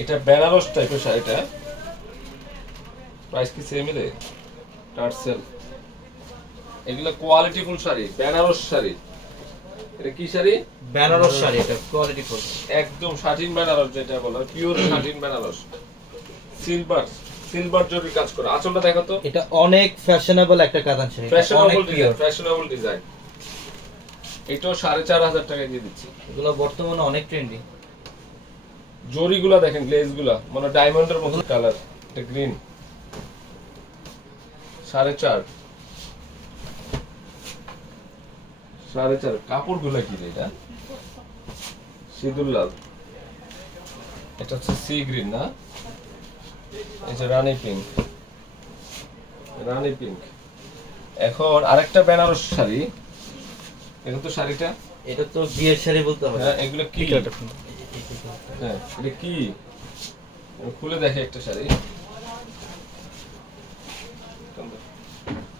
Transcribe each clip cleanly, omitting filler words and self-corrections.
এটা বেনারস টাইপের শাড়িটা, প্রাইস কি সেমই রে? টার্সেল, এগুলো কোয়ালিটি ফুল শাড়ি, বেনারস শাড়ি। এটা কি শাড়ি? বেনারস শাড়ি, এটা কোয়ালিটি ফুল, একদম শাটিন বেনারস, যেটা বলা পিওর শাটিন বেনারস, সিলভার জরির কাজ করা। আঁচলটা দেখো তো, এটা অনেক ফ্যাশনেবল একটা কাতান শাড়ি, ফ্যাশনেবল ডিজাইন। এটাও 4500 টাকায় দিয়ে দিচ্ছি। এগুলো বর্তমানে অনেক ট্রেন্ডি। জরিগুলা দেখেন, গ্লেজগুলা মানে ডায়মন্ডের মতো কালার। এটা গ্রিন, 4.5 কাপড়গুলা কি রে? এটা সিঁদুর লাল, এটা হচ্ছে সি গ্রিন না, এই যে রানী পিঙ্ক, রানী পিঙ্ক। এখন আরেকটা বেনারস শাড়ি, এখন তো শাড়িটা, এটা তো বিয়ের শাড়ি বলতে হবে। হ্যাঁ, এগুলো কি? হ্যাঁ, এটা কি? খুলে দেখে একটা শাড়ি।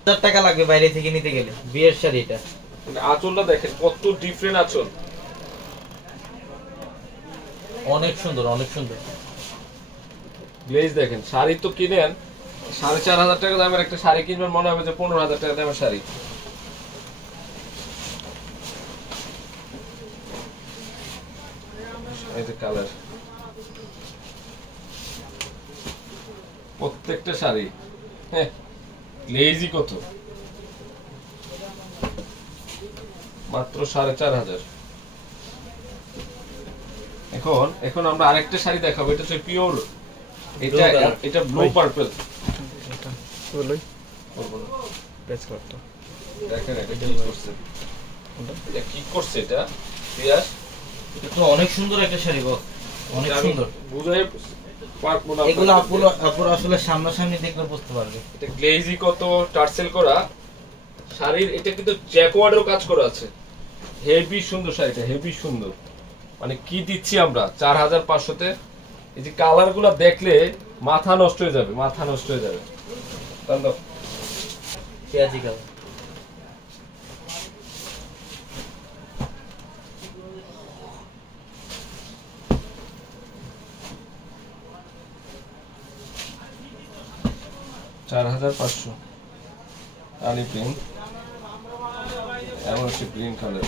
1000 টাকা লাগবে বাইরে থেকে নিতে গেলে বিয়ের শাড়ি। এটা আঁচলটা দেখেন কত ডিফারেন্ট আঁচল, অনেক সুন্দর, অনেক সুন্দর। গ্লেজ দেখেন। শাড়ি তো কিনেন 4500 টাকা দামের একটা শাড়ি কিনবেন, মনে হবে যে 15000 টাকা দামের শাড়ি। এই যে কালার, প্রত্যেকটা শাড়ি, হ্যাঁ, গ্লেজই কত, মাত্র 4500। এখন আমরা আরেকটা শাড়ি দেখাবো, এটা হচ্ছে পিওর, এটা ব্লু পার্পল। দেখেন এটা কি করছে, এটা কি করছে, এটা রিয়াজ, এটা তো অনেক সুন্দর একটা শাড়ি বস, অনেক সুন্দর। বুঝাই পারবো না, এগুলো আপুরা আসলে সামনাসামনি দেখলে বুঝতে পারবে। এটা গ্লেজি কত, টার্সেল করা শাড়ির। এটা কিন্তু জ্যাকওয়ার্ডের কাজ করা আছে, হেভি সুন্দর শাড়িটা, হেভি সুন্দর। মানে কি দিচ্ছি আমরা 4500-তে। এই যে কালার গুলা দেখলে মাথা নষ্ট হয়ে যাবে, মাথা নষ্ট হয়ে যাবে। পেঁয়াজি কালার, $4500, রানী পিঙ্ক, এমন হচ্ছে গ্রিন কালার।